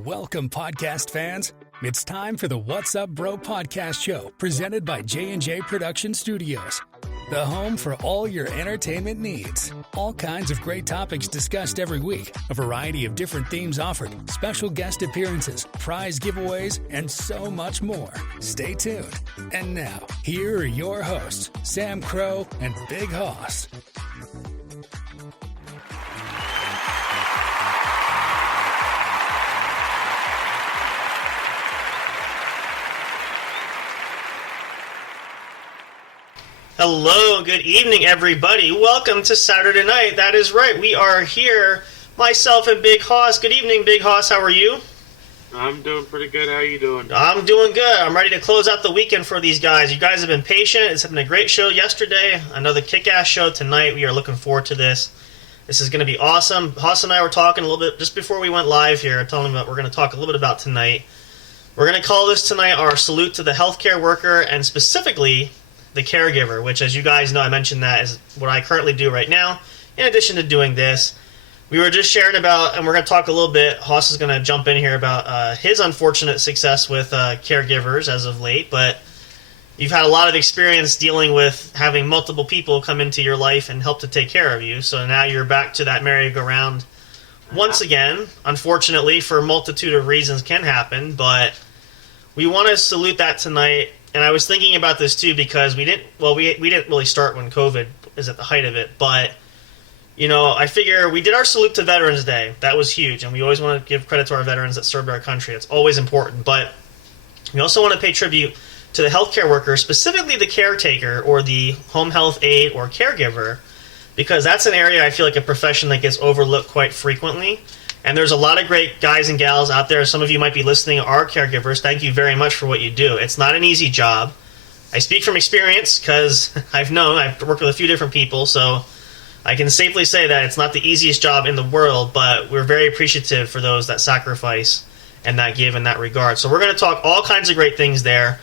Welcome, podcast fans. It's time for the What's Up Bro podcast show, presented by J&J Production Studios, the home for all your entertainment needs. All kinds of great topics discussed every week, a variety of different themes offered, special guest appearances, prize giveaways, and so much more. Stay tuned. And now, here are your hosts, Sam Crow and Big Hoss. Hello, good evening, everybody. Welcome to Saturday night. That is right, we are here, myself and Big Hoss. Good evening, Big Hoss. How are you? I'm doing pretty good. How are you doing? I'm doing good. I'm ready to close out the weekend for these guys. You guys have been patient. It's been a great show yesterday. Another kick-ass show tonight. We are looking forward to this. This is going to be awesome. Hoss and I were talking a little bit just before we went live here, telling them what we're going to talk a little bit about tonight. We're going to call this tonight our salute to the healthcare worker, and specifically the caregiver, which, as you guys know, I mentioned that is what I currently do right now, in addition to doing this. We were just sharing about, and we're going to talk a little bit, Hoss is going to jump in here about his unfortunate success with caregivers as of late, but you've had a lot of experience dealing with having multiple people come into your life and help to take care of you, so now you're back to that merry-go-round once again. Unfortunately, for a multitude of reasons can happen, but we want to salute that tonight. And I was thinking about this too because we didn't really start when COVID is at the height of it, but you know, I figure we did our salute to Veterans Day. That was huge, and we always want to give credit to our veterans that served our country. It's always important, but we also want to pay tribute to the healthcare worker, specifically the caretaker or the home health aide or caregiver, because that's an area I feel like a profession that gets overlooked quite frequently. And there's a lot of great guys and gals out there. Some of you might be listening are caregivers. Thank you very much for what you do. It's not an easy job. I speak from experience because I've worked with a few different people, so I can safely say that it's not the easiest job in the world, but we're very appreciative for those that sacrifice and that give in that regard. So we're going to talk all kinds of great things there.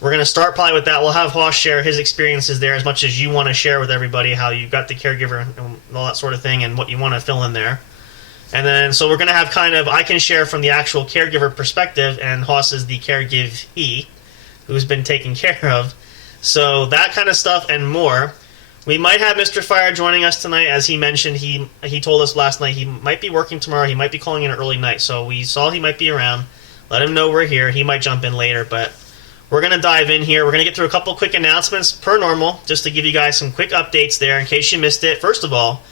We're going to start probably with that. We'll have Hoss share his experiences there as much as you want to share with everybody how you got the caregiver and all that sort of thing and what you want to fill in there. And then, so we're going to have I can share from the actual caregiver perspective, and Hoss is the caregivee who's been taken care of. So that kind of stuff and more. We might have Mr. Fire joining us tonight. As he mentioned, he told us last night he might be working tomorrow. He might be calling in an early night. So we saw he might be around. Let him know we're here. He might jump in later, but we're going to dive in here. We're going to get through a couple quick announcements per normal, just to give you guys some quick updates there in case you missed it. First of all,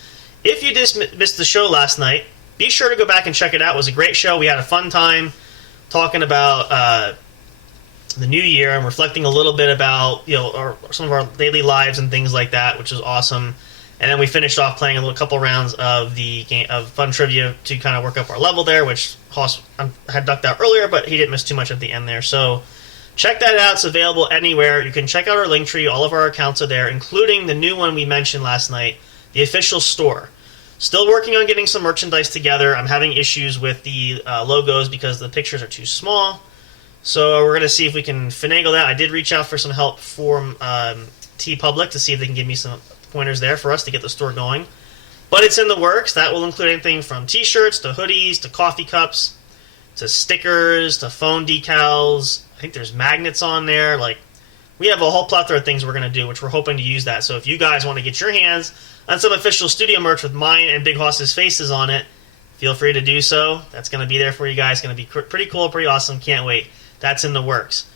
if you just missed the show last night, be sure to go back and check it out. It was a great show. We had a fun time talking about the new year and reflecting a little bit about some of our daily lives and things like that, which was awesome. And then we finished off playing a couple rounds of the game of fun trivia to kind of work up our level there, which Hoss had ducked out earlier, but he didn't miss too much at the end there. So check that out. It's available anywhere. You can check out our link tree. All of our accounts are there, including the new one we mentioned last night, the official store. Still working on getting some merchandise together. I'm having issues with the logos because the pictures are too small. So we're going to see if we can finagle that. I did reach out for some help from TeePublic to see if they can give me some pointers there for us to get the store going. But it's in the works. That will include anything from t-shirts to hoodies to coffee cups to stickers to phone decals. I think there's magnets on there. We have a whole plethora of things we're going to do, which we're hoping to use that. So if you guys want to get your hands on some official studio merch with mine and Big Hoss's faces on it, feel free to do so. That's going to be there for you guys. It's going to be pretty cool, pretty awesome. Can't wait. That's in the works.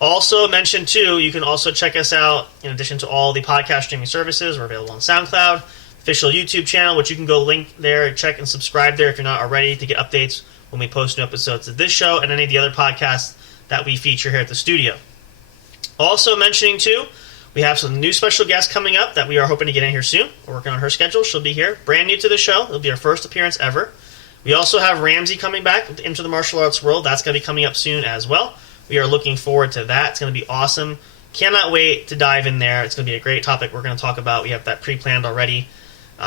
Also mentioned, too, you can also check us out in addition to all the podcast streaming services. We're available on SoundCloud, official YouTube channel, which you can go link there, check and subscribe there if you're not already to get updates when we post new episodes of this show and any of the other podcasts that we feature here at the studio. Also mentioning, too, we have some new special guests coming up that we are hoping to get in here soon. We're working on her schedule. She'll be here. Brand new to the show. It'll be our first appearance ever. We also have Ramsey coming back into the martial arts world. That's going to be coming up soon as well. We are looking forward to that. It's going to be awesome. Cannot wait to dive in there. It's going to be a great topic we're going to talk about. We have that pre-planned already.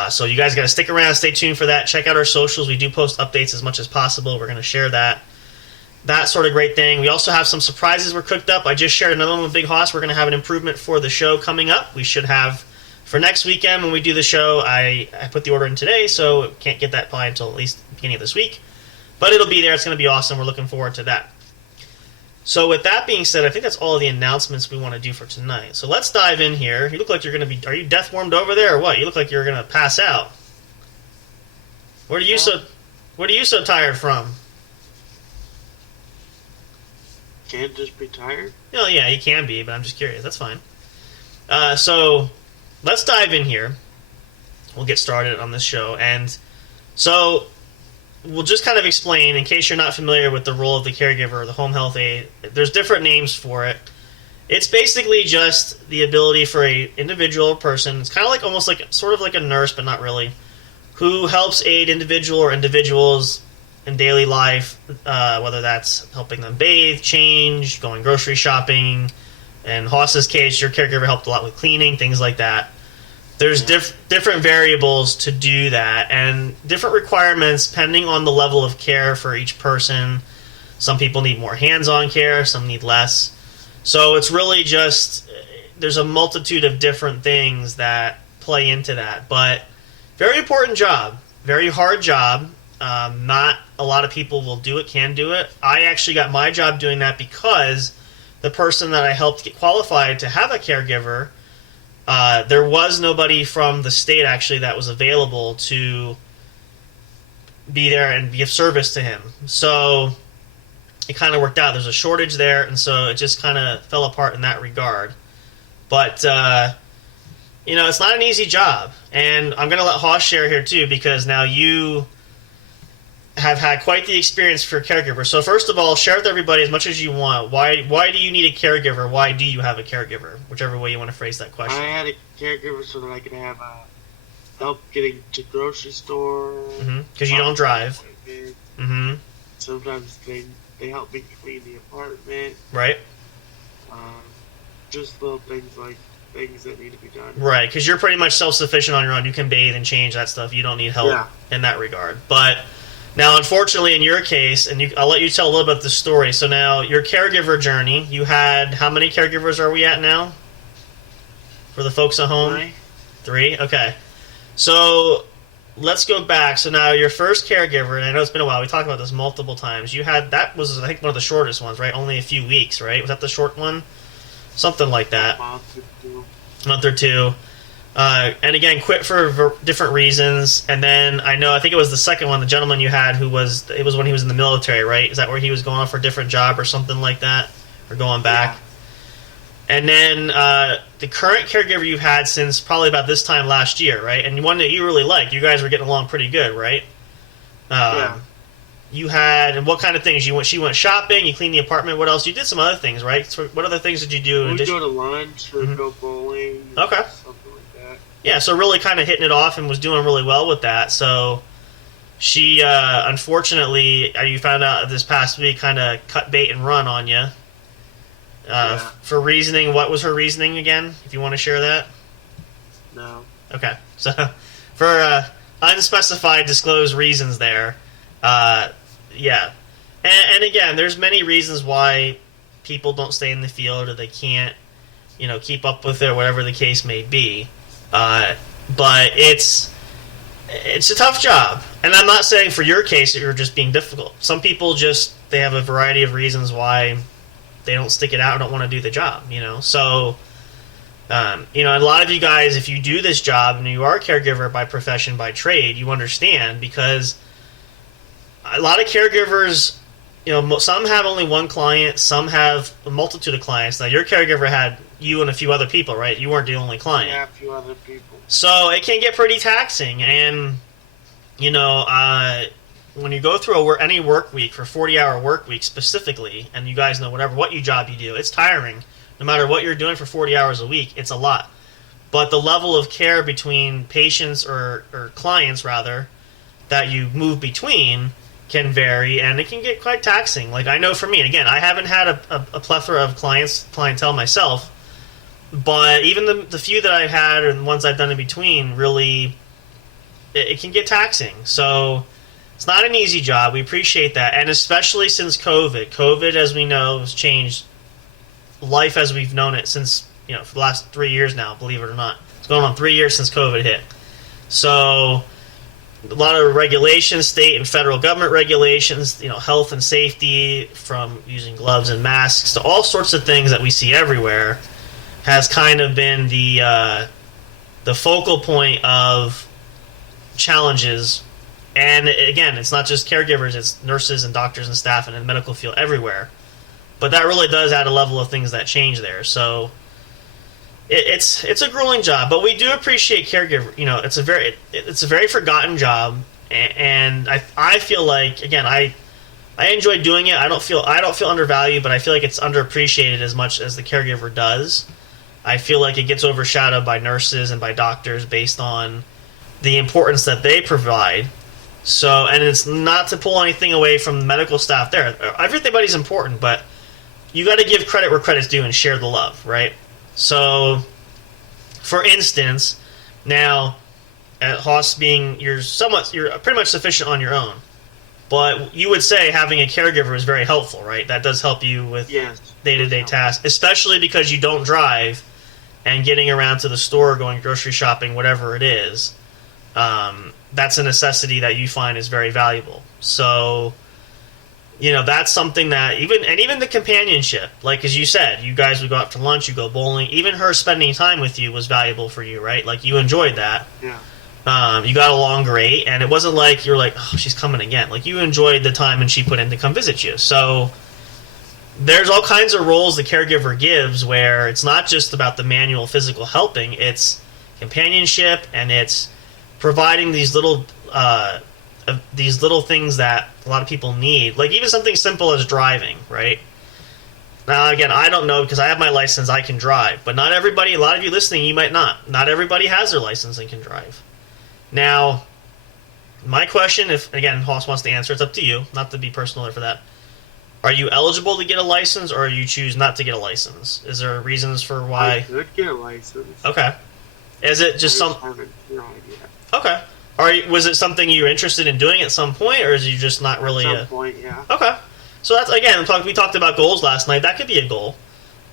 So you guys got to stick around, stay tuned for that. Check out our socials. We do post updates as much as possible. We're going to share that sort of great thing. We also have some surprises we're cooked up. I just shared another one with Big Hoss. We're going to have an improvement for the show coming up. We should have, for next weekend when we do the show, I put the order in today, so can't get that probably until at least the beginning of this week. But it'll be there. It's going to be awesome. We're looking forward to that. So with that being said, I think that's all the announcements we want to do for tonight. So let's dive in here. You look like you're going to be... Are you death warmed over there or what? You look like you're going to pass out. What are you so tired from? Can't just be tired? Oh, yeah, you can be, but I'm just curious. That's fine. So let's dive in here. We'll get started on this show. And so we'll just kind of explain, in case you're not familiar with the role of the caregiver or the home health aide, there's different names for it. It's basically just the ability for a individual person, it's kind of like almost like sort of like a nurse, but not really, who helps aid individual or individuals in daily life, whether that's helping them bathe, change, going grocery shopping. In Haas's case, your caregiver helped a lot with cleaning, things like that. There's different variables to do that, and different requirements depending on the level of care for each person. Some people need more hands-on care, some need less. So it's really just, there's a multitude of different things that play into that. But very important job, very hard job. Not a lot of people will do it, can do it. I actually got my job doing that because the person that I helped get qualified to have a caregiver, there was nobody from the state actually that was available to be there and be of service to him. So it kind of worked out. There's a shortage there, and so it just kind of fell apart in that regard. But, it's not an easy job. And I'm going to let Haas share here too, because now you have had quite the experience for a caregiver. So first of all, share with everybody as much as you want. Why do you need a caregiver? Why do you have a caregiver? Whichever way you want to phrase that question. I had a caregiver so that I could have help getting to grocery store. Because you don't drive. Mm-hmm. Sometimes they help me clean the apartment. Right. Just little things like things that need to be done. Right, because you're pretty much self-sufficient on your own. You can bathe and change that stuff. You don't need help in that regard. But now, unfortunately, in your case, and I'll let you tell a little bit of the story. So now, your caregiver journey, you had, how many caregivers are we at now? For the folks at home? 3? Okay. So, let's go back. So now, your first caregiver, and I know it's been a while, we talked about this multiple times. You had, that was, I think, one of the shortest ones, right? Only a few weeks, right? Was that the short one? Something like that. Month or two. And again, quit for different reasons. And then I think it was the second one, the gentleman you had it was when he was in the military, right? Is that where he was going off for a different job or something like that? Or going back? Yeah. And then the current caregiver you've had since probably about this time last year, right? And one that you really liked. You guys were getting along pretty good, right? Yeah. You had, and what kind of things? She went shopping, you cleaned the apartment, what else? You did some other things, right? So what other things did you do? We'd go to lunch or go bowling. Okay. Something like that. Yeah, so really kind of hitting it off and was doing really well with that. So she, unfortunately, you found out this past week, kind of cut bait and run on you. For reasoning. What was her reasoning again, if you want to share that? No. Okay. So for unspecified disclosed reasons there. Yeah. And again, there's many reasons why people don't stay in the field or they can't, keep up with it or whatever the case may be. But it's a tough job. And I'm not saying for your case that you're just being difficult. Some people they have a variety of reasons why they don't stick it out or don't want to do the job, So, a lot of you guys, if you do this job and you are a caregiver by profession, by trade, you understand because a lot of caregivers, some have only one client, some have a multitude of clients. Now, your caregiver had you and a few other people, right? You weren't the only client. Yeah, a few other people. So it can get pretty taxing. And, when you go through any work week, for 40-hour work week specifically, and you guys know what job you do, it's tiring. No matter what you're doing for 40 hours a week, it's a lot. But the level of care between patients or clients, rather, that you move between can vary, and it can get quite taxing. Like I know for me, and again, I haven't had a plethora of clientele myself, but even the few that I've had and the ones I've done in between, really, it can get taxing. So it's not an easy job. We appreciate that, and especially since COVID, as we know, has changed life as we've known it since, for the last 3 years now, believe it or not. It's going on 3 years since COVID hit. So a lot of regulations, state and federal government regulations, health and safety, from using gloves and masks to all sorts of things that we see everywhere, has kind of been the focal point of challenges. And again, it's not just caregivers, it's nurses and doctors and staff and in the medical field everywhere. But that really does add a level of things that change there. So it's a grueling job, but we do appreciate caregiver. It's a very forgotten job, and I feel like, again, I enjoy doing it. I don't feel undervalued, but I feel like it's underappreciated as much as the caregiver does. I feel like it gets overshadowed by nurses and by doctors based on the importance that they provide. So, and it's not to pull anything away from the medical staff there. Everybody's important, but you got to give credit where credit's due and share the love, right? So, for instance, now at Hoss being you're pretty much sufficient on your own, but you would say having a caregiver is very helpful, right? That does help you with day-to-day tasks, especially because you don't drive, and getting around to the store, going grocery shopping, whatever it is. That's a necessity that you find is very valuable. So, that's something that even the companionship, like as you said, you guys would go out for lunch, you go bowling. Even her spending time with you was valuable for you, right? Like you enjoyed that. Yeah. You got along great, and it wasn't like you're like, oh, she's coming again. Like you enjoyed the time and she put in to come visit you. So there's all kinds of roles the caregiver gives where it's not just about the manual physical helping, it's companionship, and it's providing these little things that a lot of people need, like even something simple as driving, right? Now, again, I don't know because I have my license, I can drive, but not everybody, a lot of you listening, you might not. Not everybody has their license and can drive. Now, my question, if, again, Hoss wants to answer, it's up to you, not to be personal for that. Are you eligible to get a license, or you choose not to get a license? Is there reasons for why? I could get a license. Okay. Is it just some... Okay. Was it something you were interested in doing at some point, or is you just not really... At some point, yeah. Okay. So that's, again, we talked about goals last night. That could be a goal.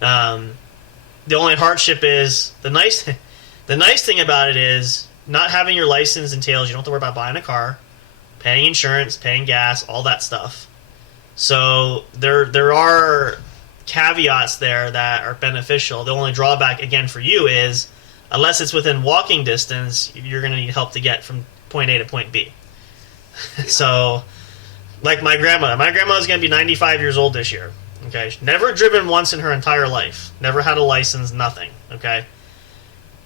The only hardship is, the nice thing about it is, not having your license entails you don't have to worry about buying a car, paying insurance, paying gas, all that stuff. So there are caveats there that are beneficial. The only drawback, again, for you is, unless it's within walking distance, you're going to need help to get from point A to point B. So, like my grandma is going to be 95 years old this year. Okay, never driven once in her entire life, never had a license, nothing. Okay,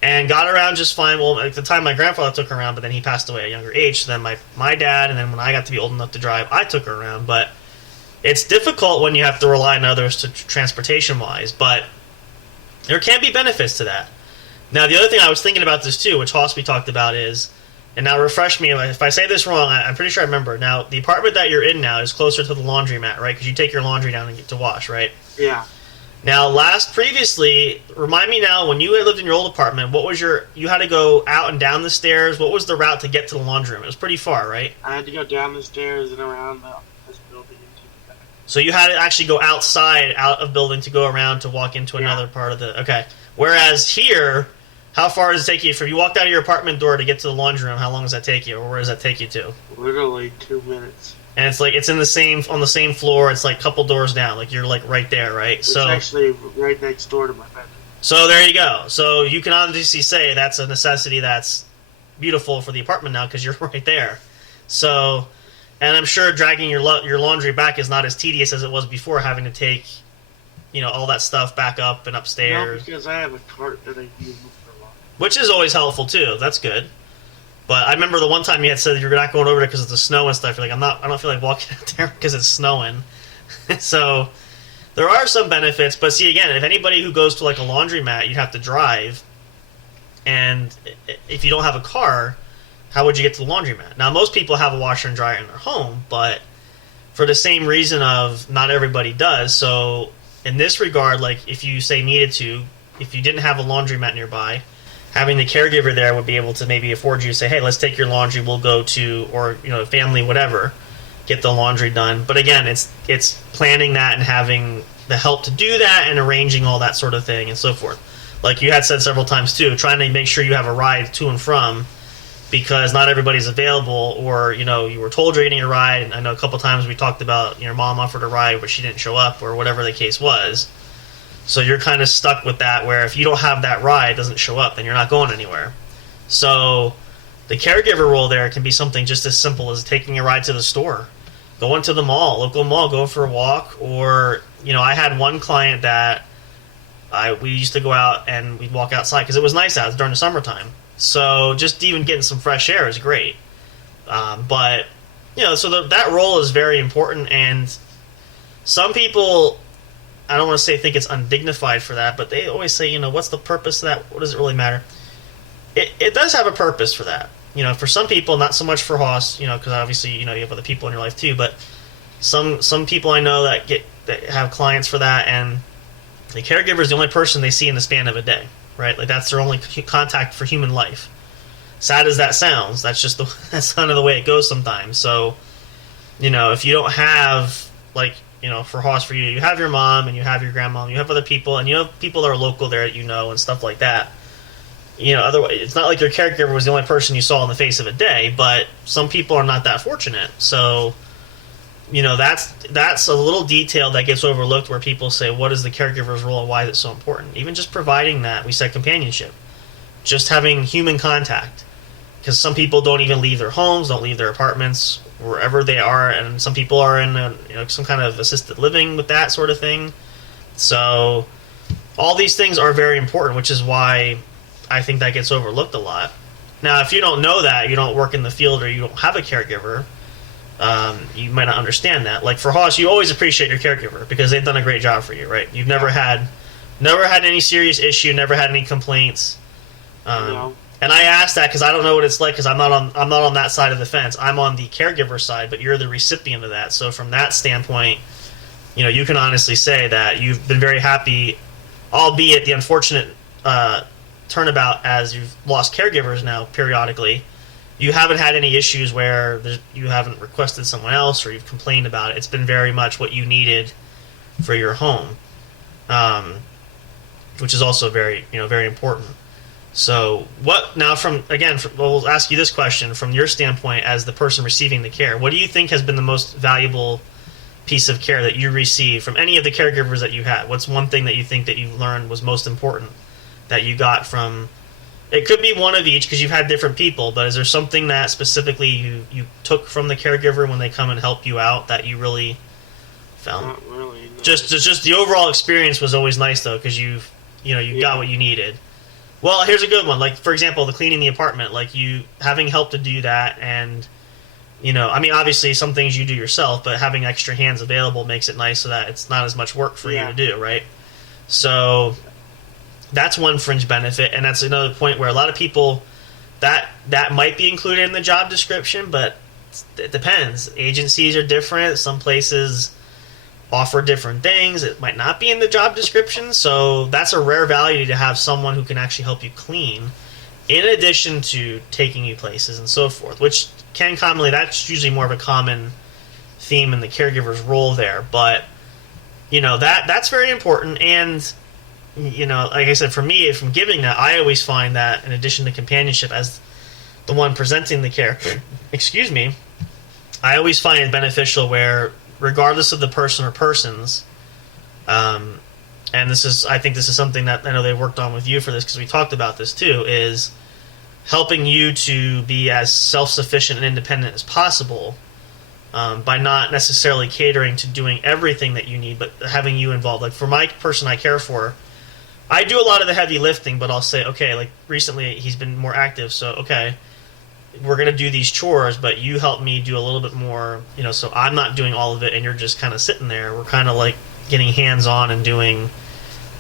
and got around just fine. Well, at the time my grandfather took her around, but then he passed away at a younger age. So then my dad, and then when I got to be old enough to drive, I took her around. But it's difficult when you have to rely on others to transportation-wise, but there can be benefits to that. Now, the other thing I was thinking about this too, which Hospi talked about, is, and now refresh me if I say this wrong, I'm pretty sure I remember. Now, the apartment that you're in now is closer to the laundromat, right? Because you take your laundry down and get to wash, right? Yeah. Now, previously, remind me now, when you had lived in your old apartment, you had to go out and down the stairs. What was the route to get to the laundry room? It was pretty far, right? I had to go down the stairs and around this building into the back. So you had to actually go outside, out of building, to go around to walk into another part of the... Okay. Whereas here... How far does it take you? If you walked out of your apartment door to get to the laundry room, how long does that take you, or where does that take you to? Literally 2 minutes. And it's like on the same floor. It's like a couple doors down. Like you're like right there, right? It's actually right next door to my bedroom. So there you go. So you can obviously say that's a necessity that's beautiful for the apartment now because you're right there. So, and I'm sure dragging your laundry back is not as tedious as it was before, having to take, all that stuff back up and upstairs. No, because I have a cart that I use. Which is always helpful too. That's good. But I remember the one time you had said you're not going over there because of the snow and stuff. You're like, I don't feel like walking out there because it's snowing. So there are some benefits. But see, again, if anybody who goes to like a laundromat, you'd have to drive. And if you don't have a car, how would you get to the laundromat? Now, most people have a washer and dryer in their home, but for the same reason of not everybody does. So in this regard, like if you say needed to, if you didn't have a laundromat nearby, having the caregiver there would be able to maybe afford you to say, hey, let's take your laundry, we'll go to, or, family, whatever, get the laundry done. But again, it's planning that and having the help to do that and arranging all that sort of thing and so forth. Like you had said several times too, trying to make sure you have a ride to and from because not everybody's available, or you were told you're getting a ride. And I know a couple times we talked about your mom offered a ride but she didn't show up, or whatever the case was. So you're kind of stuck with that, where if you don't have that ride, doesn't show up, then you're not going anywhere. So the caregiver role there can be something just as simple as taking a ride to the store, going to the mall, local mall, go for a walk. Or I had one client that we used to go out and we'd walk outside because it was nice out during the summertime. So just even getting some fresh air is great. But so that role is very important, and some people, I don't want to say think it's undignified for that, but they always say, what's the purpose of that? What does it really matter? It does have a purpose for that. For some people, not so much for Hoss, because obviously, you have other people in your life too, but some people I know that have clients for that, and the caregiver is the only person they see in the span of a day, right? Like, that's their only contact for human life. Sad as that sounds, that's kind of the way it goes sometimes. So, if you don't have, like, for Hoss, for you have your mom and you have your grandma, and you have other people, and you have people that are local there that and stuff like that. Otherwise, it's not like your caregiver was the only person you saw in the face of a day, but some people are not that fortunate. So, that's a little detail that gets overlooked, where people say, what is the caregiver's role and why is it so important? Even just providing that, we said companionship, just having human contact, because some people don't even leave their homes, don't leave their apartments, wherever they are, and some people are in some kind of assisted living with that sort of thing. So all these things are very important, which is why I think that gets overlooked a lot. Now, if you don't know that, you don't work in the field, or you don't have a caregiver, you might not understand that. Like for Hoss, you always appreciate your caregiver because they've done a great job for you, right? You've never had any serious issue, never had any complaints. No. And I asked that because I don't know what it's like, because I'm not on that side of the fence. I'm on the caregiver side, but you're the recipient of that. So from that standpoint, you can honestly say that you've been very happy, albeit the unfortunate turnabout as you've lost caregivers now periodically. You haven't had any issues where you haven't requested someone else or you've complained about it. It's been very much what you needed for your home, which is also very, very important. So what now we'll ask you this question from your standpoint as the person receiving the care. What do you think has been the most valuable piece of care that you received from any of the caregivers that you had? What's one thing that you think that you've learned was most important that you got from? It could be one of each because you've had different people, but is there something that specifically you took from the caregiver when they come and help you out that you really found? Not really. No. Just the overall experience was always nice though, because you got what you needed. Well, here's a good one. Like, for example, the cleaning the apartment, like you having help to do that, and obviously some things you do yourself, but having extra hands available makes it nice so that it's not as much work for you to do, right? So that's one fringe benefit, and that's another point where a lot of people that might be included in the job description, but it depends. Agencies are different. Some places offer different things. It might not be in the job description, so that's a rare value to have someone who can actually help you clean, in addition to taking you places and so forth, which that's usually more of a common theme in the caregiver's role there. But that's very important. And like I said, for me, if I'm giving that, I always find that in addition to companionship as the one presenting the care, I always find it beneficial where, regardless of the person or persons, and I think this is something that I know they worked on with you for this, because we talked about this too, is helping you to be as self-sufficient and independent as possible, by not necessarily catering to doing everything that you need, but having you involved. Like for my person I care for, I do a lot of the heavy lifting, but I'll say, okay, like recently he's been more active, so okay, we're going to do these chores, but you help me do a little bit more, so I'm not doing all of it and you're just kind of sitting there. We're kind of like getting hands-on and doing,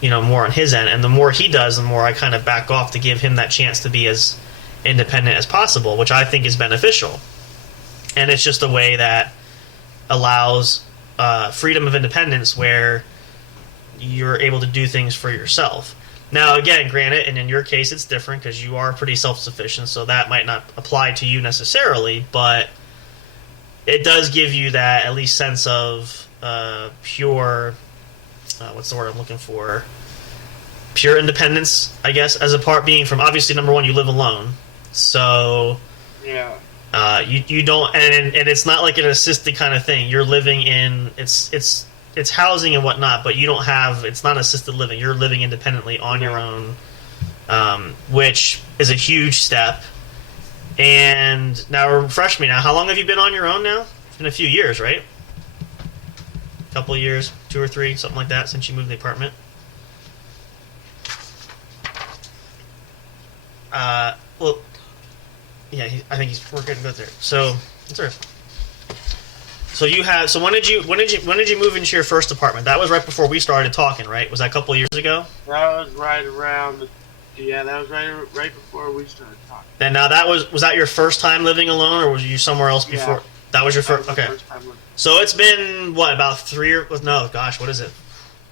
more on his end. And the more he does, the more I kind of back off to give him that chance to be as independent as possible, which I think is beneficial. And it's just a way that allows freedom of independence where you're able to do things for yourself. Now, again, granted, and in your case it's different because you are pretty self-sufficient, so that might not apply to you necessarily, but it does give you that at least sense of pure, what's the word I'm looking for? Pure independence, I guess, as a part being from, obviously, number one, you live alone. So Yeah. You don't, and it's not like an assisted kind of thing. You're living in it's housing and whatnot, but you don't have, it's not assisted living. You're living independently on your own, which is a huge step. And now refresh me now. How long have you been on your own now? It's been a few years, right? A couple of years, 2 or 3, something like that, since you moved the apartment. Well, yeah, I think we're getting good there. So, sorry. So you have. So when did you move into your first apartment? That was right before we started talking, right? Was that a couple of years ago? That was right around. Yeah, that was right before we started talking. And now that was that your first time living alone, or was you somewhere else before? Yeah. That was your first. Okay. First time living. So it's been what, about 3 or no? Gosh, what is it?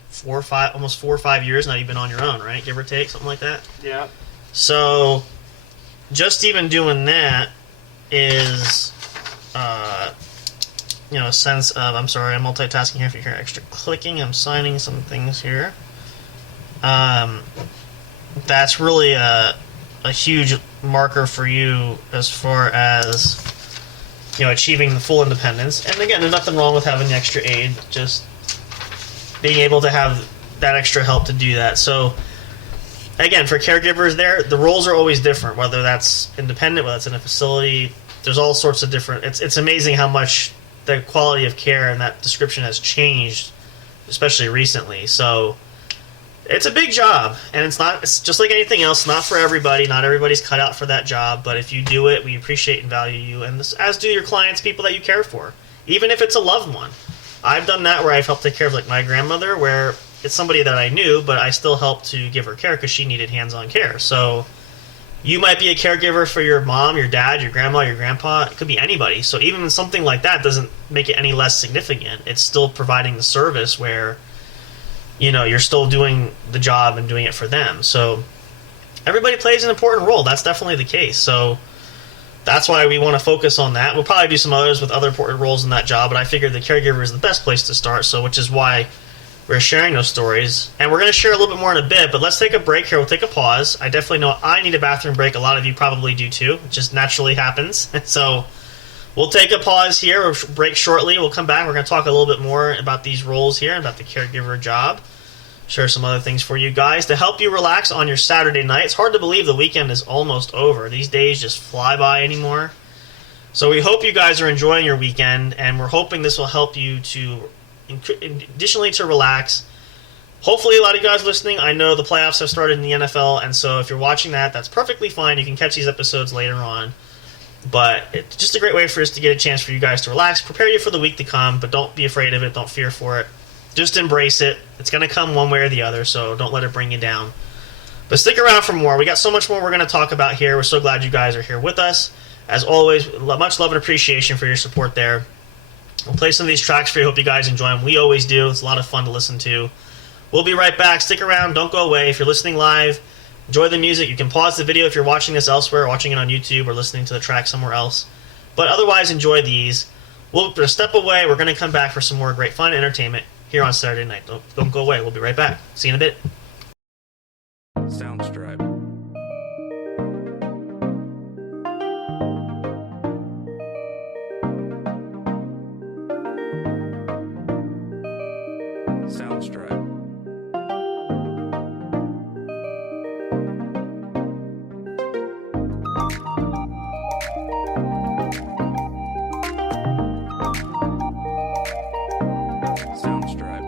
4 or 5, almost 4 or 5 years now. You've been on your own, right? Give or take, something like that. Yeah. So, just even doing that is, a sense of, I'm sorry, I'm multitasking here. If you hear extra clicking, I'm signing some things here. That's really a huge marker for you as far as, achieving the full independence. And again, there's nothing wrong with having the extra aid, just being able to have that extra help to do that. So, again, for caregivers there, the roles are always different, whether that's independent, whether it's in a facility. There's all sorts of different... It's amazing how much the quality of care and that description has changed, especially recently. So it's a big job, and it's just like anything else, not for everybody. Not everybody's cut out for that job, but if you do it, we appreciate and value you, and as do your clients, people that you care for, even if it's a loved one. I've done that where I've helped take care of, like, my grandmother, where it's somebody that I knew, but I still helped to give her care because she needed hands-on care. So you might be a caregiver for your mom, your dad, your grandma, your grandpa. It could be anybody. So even something like that doesn't make it any less significant. It's still providing the service where, you're still doing the job and doing it for them. So everybody plays an important role. That's definitely the case. So that's why we want to focus on that. We'll probably do some others with other important roles in that job, but I figured the caregiver is the best place to start, so which is why we're sharing those stories. And we're going to share a little bit more in a bit, but let's take a break here. We'll take a pause. I definitely know I need a bathroom break. A lot of you probably do too. It just naturally happens. So we'll take a pause here. We'll break shortly. We'll come back. We're going to talk a little bit more about these roles here, about the caregiver job. Share some other things for you guys to help you relax on your Saturday night. It's hard to believe the weekend is almost over. These days just fly by anymore. So we hope you guys are enjoying your weekend, and we're hoping this will help you to, additionally to relax. Hopefully a lot of you guys listening, I know the playoffs have started in the NFL, and so if you're watching that, that's perfectly fine. You can catch these episodes later on. But it's just a great way for us to get a chance for you guys to relax, prepare you for the week to come, but don't be afraid of it, don't fear for it. Just embrace it. It's going to come one way or the other, so don't let it bring you down. But stick around for more. We got so much more we're going to talk about here. We're so glad you guys are here with us. As always, much love and appreciation for your support there. We'll play some of these tracks for you. Hope you guys enjoy them. We always do. It's a lot of fun to listen to. We'll be right back. Stick around. Don't go away. If you're listening live, enjoy the music. You can pause the video if you're watching this elsewhere, watching it on YouTube, or listening to the track somewhere else. But otherwise, enjoy these. We'll step away. We're going to come back for some more great fun entertainment here on Saturday night. Don't go away. We'll be right back. See you in a bit. Soundstripe. Soundstripe. Soundstripe.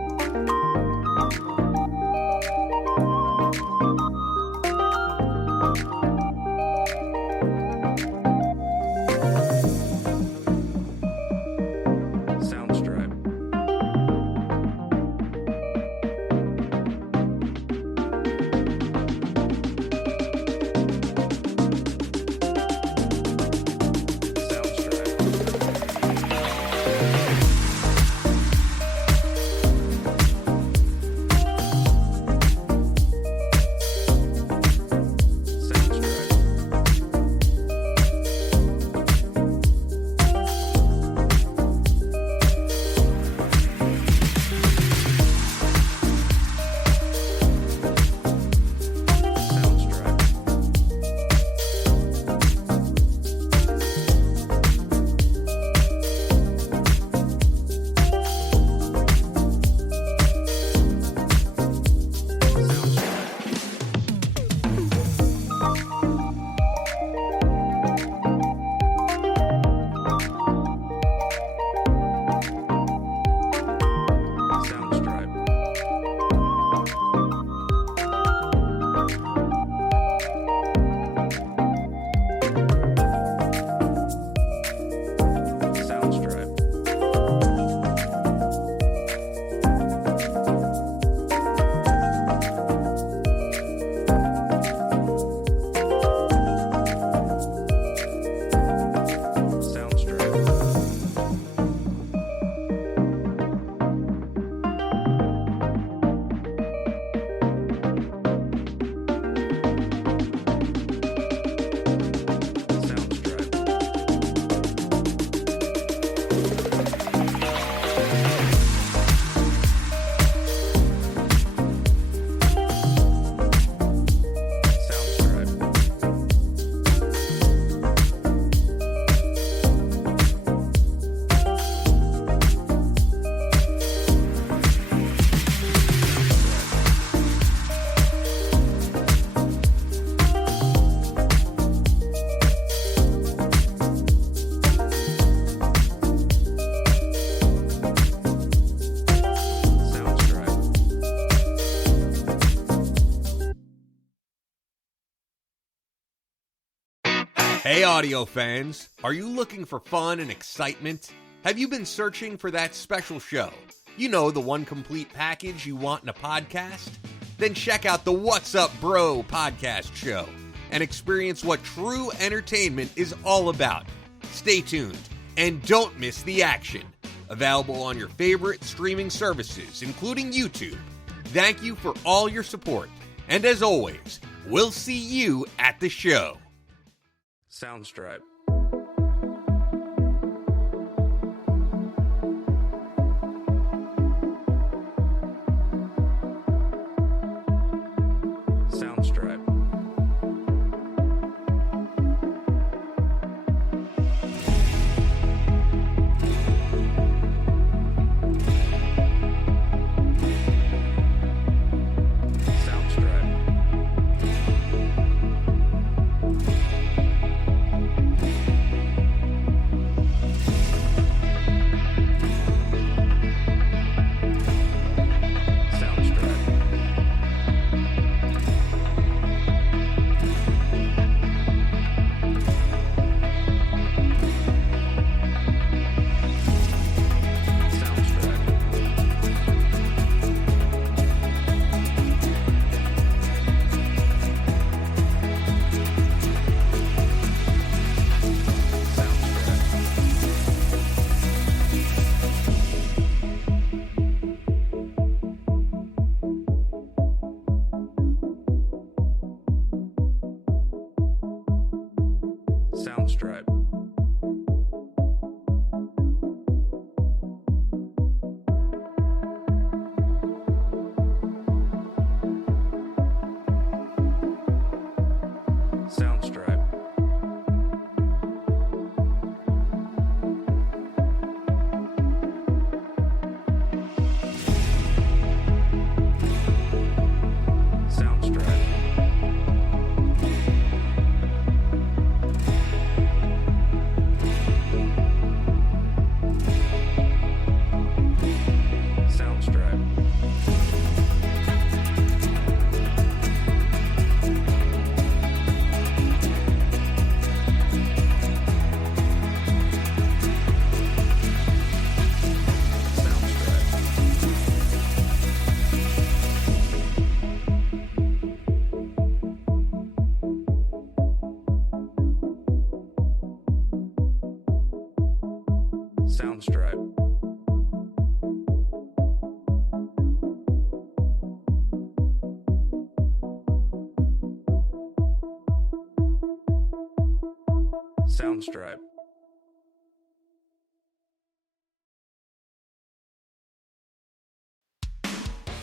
Hey audio fans, are you looking for fun and excitement? Have you been searching for that special show? You know, the one complete package you want in a podcast? Then check out the What's Up Bro podcast show and experience what true entertainment is all about. Stay tuned and don't miss the action. Available on your favorite streaming services, including YouTube. Thank you for all your support. And as always, we'll see you at the show. Soundstripe. Soundstripe. Soundstripe. Soundstripe. Soundstripe. Soundstripe. Soundstripe. Soundstripe.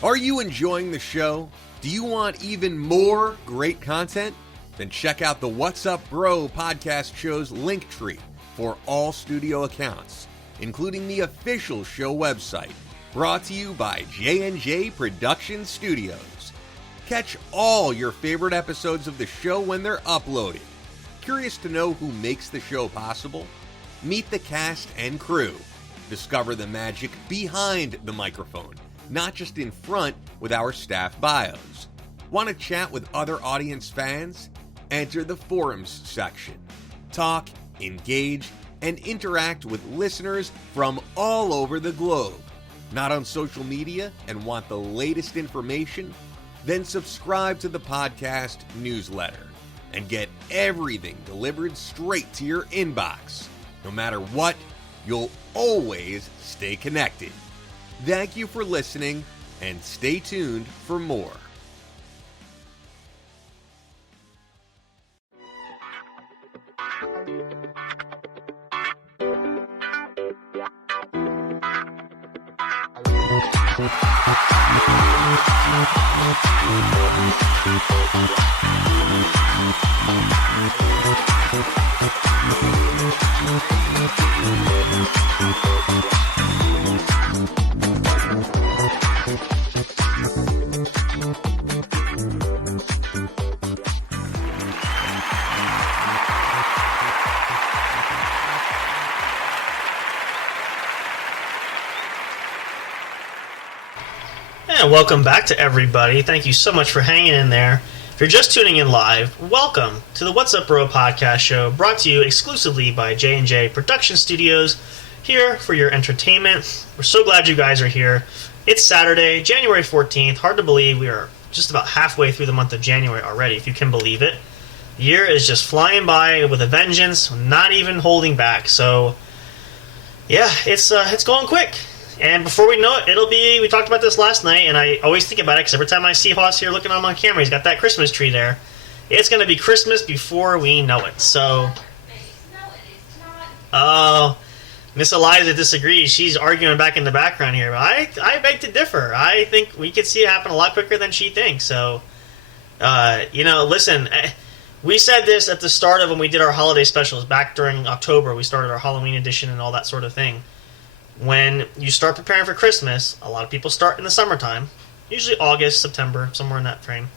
Are you enjoying the show? Do you want even more great content? Then check out the What's Up Bro podcast show's link tree for all studio accounts, including the official show website, brought to you by J&J Production Studios. Catch all your favorite episodes of the show when they're uploaded. Curious to know who makes the show possible? Meet the cast and crew. Discover the magic behind the microphone, not just in front with our staff bios. Want to chat with other audience fans? Enter the forums section. Talk, engage, and interact with listeners from all over the globe. Not on social media and want the latest information? Then subscribe to the podcast newsletter and get everything delivered straight to your inbox. No matter what, you'll always stay connected. Thank you for listening, and stay tuned for more. And welcome back to everybody. Thank you so much for hanging in there. If you're just tuning in live, welcome to the What's Up Bro podcast show, brought to you exclusively by J&J Production Studios, here for your entertainment. We're so glad you guys are here. It's Saturday, January 14th. Hard to believe we are just about halfway through the month of January already, if you can believe it. The year is just flying by with a vengeance, not even holding back. So, yeah, it's going quick. And before we know it, we talked about this last night, and I always think about it, because every time I see Hoss here looking on camera, he's got that Christmas tree there. It's going to be Christmas before we know it. So, oh, Miss Eliza disagrees. She's arguing back in the background here. But I beg to differ. I think we could see it happen a lot quicker than she thinks. So, listen, we said this at the start of when we did our holiday specials. Back during October, we started our Halloween edition and all that sort of thing. When you start preparing for Christmas, a lot of people start in the summertime, usually August, September, somewhere in that frame.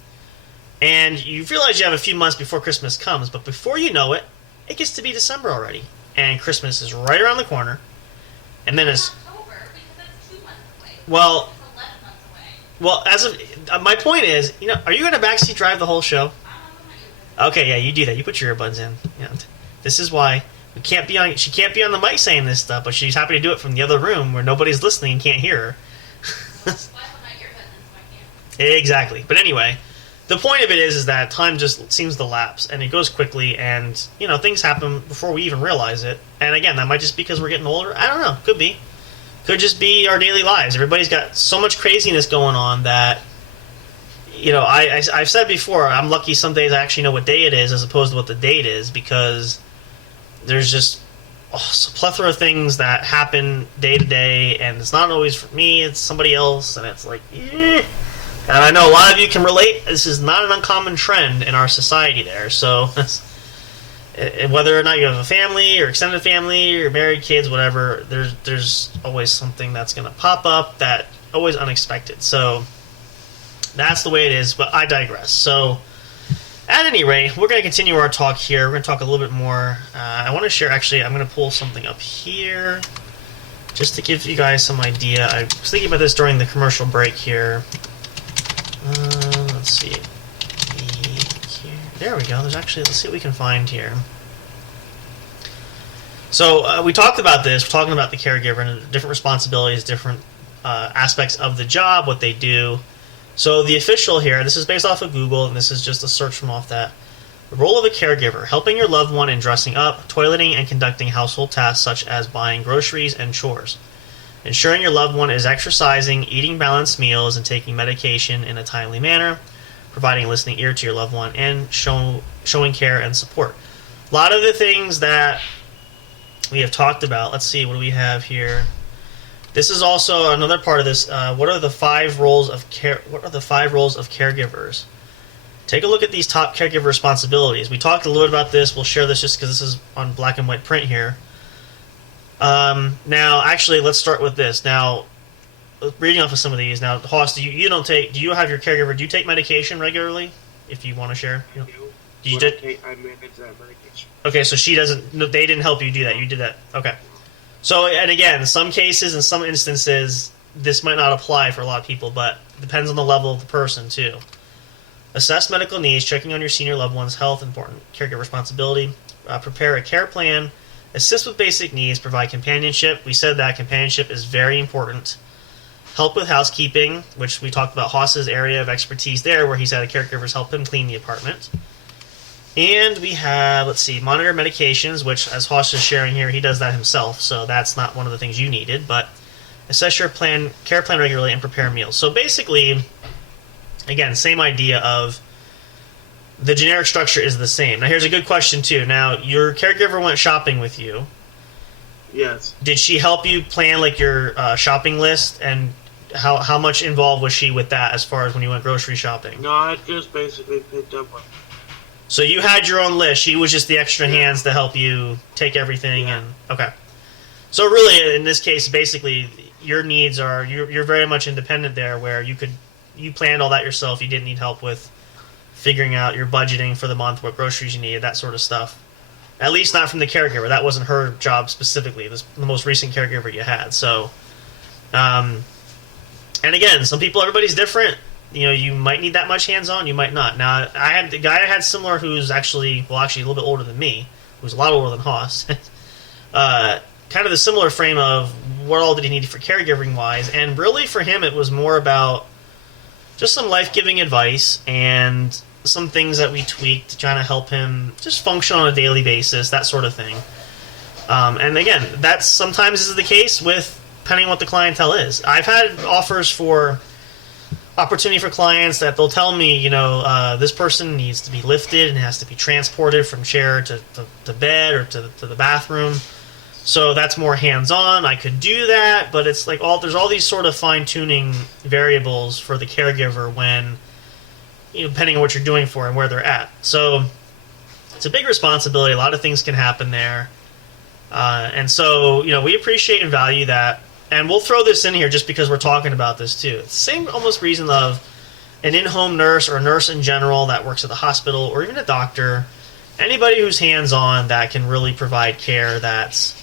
And you realize you have a few months before Christmas comes, but before you know it, it gets to be December already. And Christmas is right around the corner. And then it's October, because that's 2 months away. Well, It's 11 months away. well, as of my point is, are you going to backseat drive the whole show? Okay, yeah, you do that. You put your earbuds in. This is why she can't be on the mic saying this stuff, but she's happy to do it from the other room where nobody's listening and can't hear her. Exactly. But anyway, the point of it is that time just seems to lapse, and it goes quickly, and, things happen before we even realize it. And again, that might just be because we're getting older. I don't know. Could be. Could just be our daily lives. Everybody's got so much craziness going on that, I've said before, I'm lucky some days I actually know what day it is as opposed to what the date is, because there's just a plethora of things that happen day to day, and it's not always for me, it's somebody else, and it's like, eh. And I know a lot of you can relate. This is not an uncommon trend in our society there. So, whether or not you have a family or extended family or married kids, whatever, there's always something that's going to pop up that always unexpected. So, that's the way it is, but I digress. So, at any rate, we're going to continue our talk here. We're going to talk a little bit more. I want to share, actually, I'm going to pull something up here just to give you guys some idea. I was thinking about this during the commercial break here. Let's see. There we go. Let's see what we can find here. So, we talked about this. We're talking about the caregiver and the different responsibilities, different aspects of the job, what they do. So, the official here, this is based off of Google, and this is just a search from off that. The role of a caregiver, helping your loved one in dressing up, toileting, and conducting household tasks such as buying groceries and chores. Ensuring your loved one is exercising, eating balanced meals, and taking medication in a timely manner, providing a listening ear to your loved one, and showing care and support. A lot of the things that we have talked about. Let's see, what do we have here? This is also another part of this. What are the 5 roles of caregivers? Take a look at these top caregiver responsibilities. We talked a little bit about this. We'll share this just because this is on black and white print here. Now, actually, let's start with this. Now, reading off of some of these. Now, Hoss, do you have your caregiver? Do you take medication regularly? If you want to share, I manage that medication. Okay, so she doesn't. No, they didn't help you do that. You did that. Okay. So, and again, in some cases, in some instances, this might not apply for a lot of people, but it depends on the level of the person too. Assess medical needs, checking on your senior loved one's health, important caregiver responsibility. Prepare a care plan. Assist with basic needs, provide companionship. We said that companionship is very important. Help with housekeeping, which we talked about Hoss's area of expertise there, where he's had caregivers help him clean the apartment. And we have, monitor medications, which, as Hoss is sharing here, he does that himself, so that's not one of the things you needed. But assess your care plan regularly and prepare meals. So basically, again, same idea of the generic structure is the same. Now, here's a good question, too. Now, your caregiver went shopping with you. Yes. Did she help you plan, your shopping list? And how much involved was she with that as far as when you went grocery shopping? No, I just basically picked up one. So you had your own list. She was just the extra hands to help you take everything. Yeah. And okay. So really, in this case, basically, your needs are you're very much independent there, where you planned all that yourself. You didn't need help with figuring out your budgeting for the month, what groceries you needed, that sort of stuff. At least not from the caregiver. That wasn't her job specifically. This the most recent caregiver you had. So, and again, everybody's different. you might need that much hands-on, you might not. Now, I had the guy I had similar who's actually a little bit older than me, who's a lot older than Haas. Kind of the similar frame of what all did he need for caregiving-wise, and really for him it was more about just some life-giving advice and some things that we tweaked to try to help him just function on a daily basis, that sort of thing. And again, that sometimes is the case with depending on what the clientele is. I've had offers for opportunity for clients that they'll tell me, this person needs to be lifted and has to be transported from chair to bed or to the bathroom. So that's more hands-on. I could do that, but it's like there's all these sort of fine-tuning variables for the caregiver when, depending on what you're doing for and where they're at. So it's a big responsibility. A lot of things can happen there. And so, we appreciate and value that. And we'll throw this in here just because we're talking about this too. It's the same almost reason of an in-home nurse or a nurse in general that works at the hospital or even a doctor. Anybody who's hands-on that can really provide care that's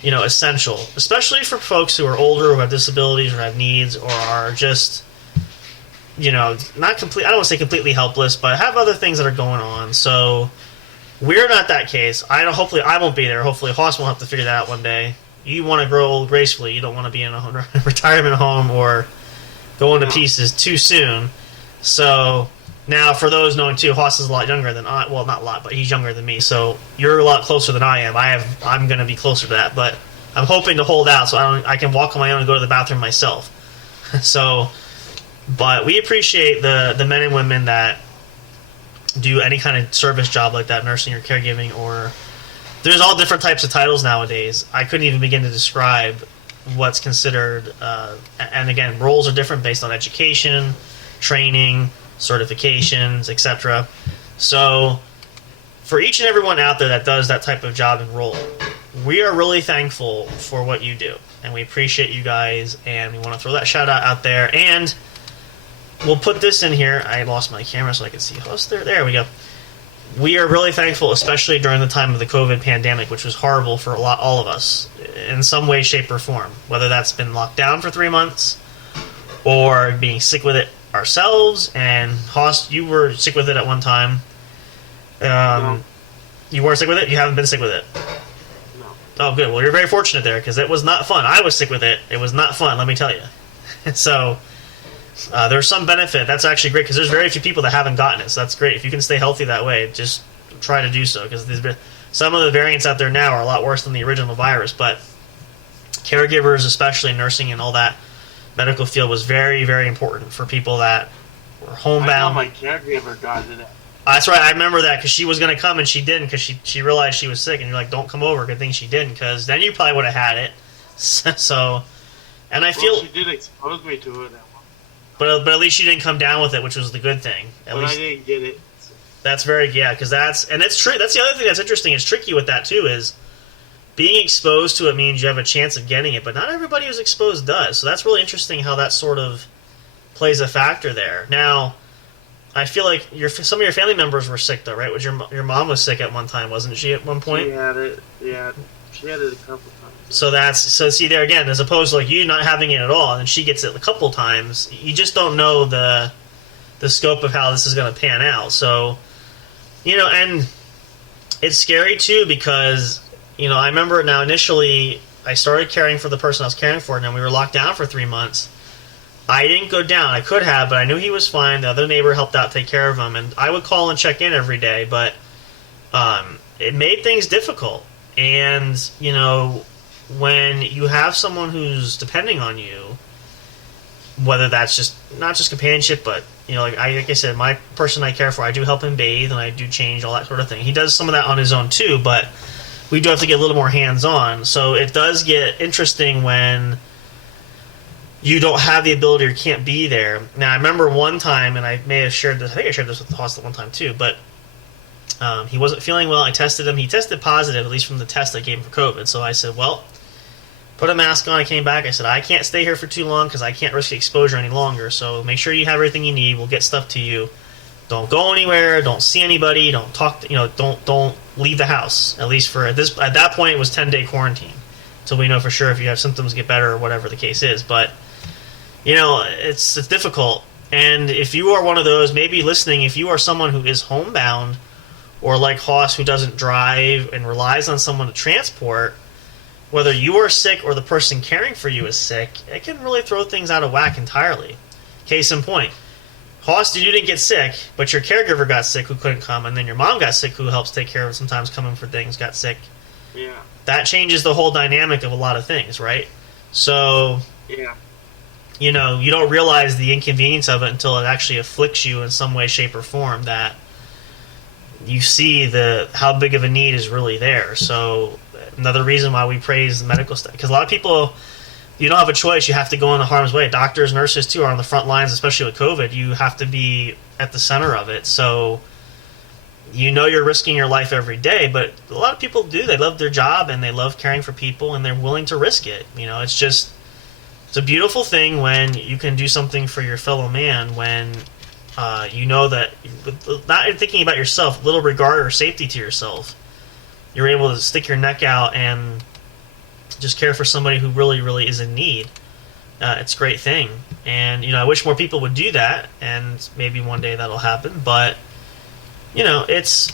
essential, especially for folks who are older, who have disabilities or have needs or are just, not complete. I don't want to say completely helpless, but have other things that are going on. So we're not that case. Hopefully I won't be there. Hopefully Haas will have to figure that out one day. You want to grow old gracefully. You don't want to be in a retirement home or go into pieces too soon. So now, for those knowing too, Haas is a lot younger than I. Well, not a lot, but he's younger than me. So you're a lot closer than I am. I'm going to be closer to that, but I'm hoping to hold out so I can walk on my own and go to the bathroom myself. So, but we appreciate the men and women that do any kind of service job like that, nursing or caregiving, or there's all different types of titles nowadays. I couldn't even begin to describe what's considered. And again, roles are different based on education, training, certifications, etc. So for each and everyone out there that does that type of job and role, we are really thankful for what you do, and we appreciate you guys, and we want to throw that shout out there. And we'll put this in here. I lost my camera so I can see host there we go. We are really thankful, especially during the time of the COVID pandemic, which was horrible for all of us in some way, shape, or form, whether that's been locked down for 3 months or being sick with it ourselves. And Haas, you were sick with it at one time. No. You were sick with it? You haven't been sick with it? No. Oh, good. Well, you're very fortunate there, because it was not fun. I was sick with it. It was not fun, let me tell you. So there's some benefit. That's actually great, because there's very few people that haven't gotten it. So that's great. If you can stay healthy that way, just try to do so, because some of the variants out there now are a lot worse than the original virus. But caregivers, especially nursing and all that medical field, was very, very important for people that were homebound. I know my caregiver got it. That's right. I remember that, because she was going to come and she didn't, because she realized she was sick, and you're like, don't come over. Good thing she didn't, because then you probably would have had it. So, and I feel... she did expose me to it at one. But at least you didn't come down with it, which was the good thing. At But least I didn't get it. that's because and it's true. That's the other thing that's interesting. It's tricky with that too, is being exposed to it means you have a chance of getting it, but not everybody who's exposed does. So that's really interesting how that sort of plays a factor there. Now, I feel like some of your family members were sick though, right? Your mom was sick at one time, wasn't she? At one point, She had it. Yeah, she had it a couple times. So see there again, as opposed to like you not having it at all, and then she gets it a couple times. You just don't know the scope of how this is going to pan out. So, and it's scary too, because I remember now initially I started caring for the person I was caring for, and then we were locked down for 3 months. I didn't go down. I could have, but I knew he was fine. The other neighbor helped out take care of him, and I would call and check in every day, but it made things difficult. And, when you have someone who's depending on you, whether that's just not just companionship, but like I said, my person I care for, I do help him bathe and I do change, all that sort of thing. He does some of that on his own too, but we do have to get a little more hands-on. So it does get interesting when you don't have the ability or can't be there. Now I remember one time, and I may have shared this. I think I shared this with the hospital one time too, but he wasn't feeling well. I tested him. He tested positive, at least from the test I gave him for COVID. So I said, well, put a mask on. I came back. I said, I can't stay here for too long because I can't risk exposure any longer. So make sure you have everything you need. We'll get stuff to you. Don't go anywhere. Don't see anybody. Don't talk. Don't leave the house. At least at that point, it was 10-day quarantine until we know for sure if you have symptoms get better or whatever the case is. But it's difficult. And if you are one of those, maybe listening, if you are someone who is homebound, or like Hoss, who doesn't drive and relies on someone to transport, whether you are sick or the person caring for you is sick, it can really throw things out of whack entirely. Case in point, Hoss, you didn't get sick, but your caregiver got sick who couldn't come, and then your mom got sick who helps take care of sometimes coming for things, got sick. Yeah. That changes the whole dynamic of a lot of things, right? So, Yeah. you know, you don't realize the inconvenience of it until it actually afflicts you in some way, shape, or form, that you see how big of a need is really there. So another reason why we praise the medical stuff, because a lot of people, you don't have a choice. You have to go into harm's way. Doctors, nurses too are on the front lines, especially with COVID. You have to be at the center of it. So you know you're risking your life every day, but a lot of people do. They love their job and they love caring for people and they're willing to risk it. You know, it's a beautiful thing when you can do something for your fellow man when you know that, not thinking about yourself, little regard or safety to yourself, you're able to stick your neck out and just care for somebody who really, really is in need. It's a great thing. And, you know, I wish more people would do that, and maybe one day that'll happen. But, you know, it's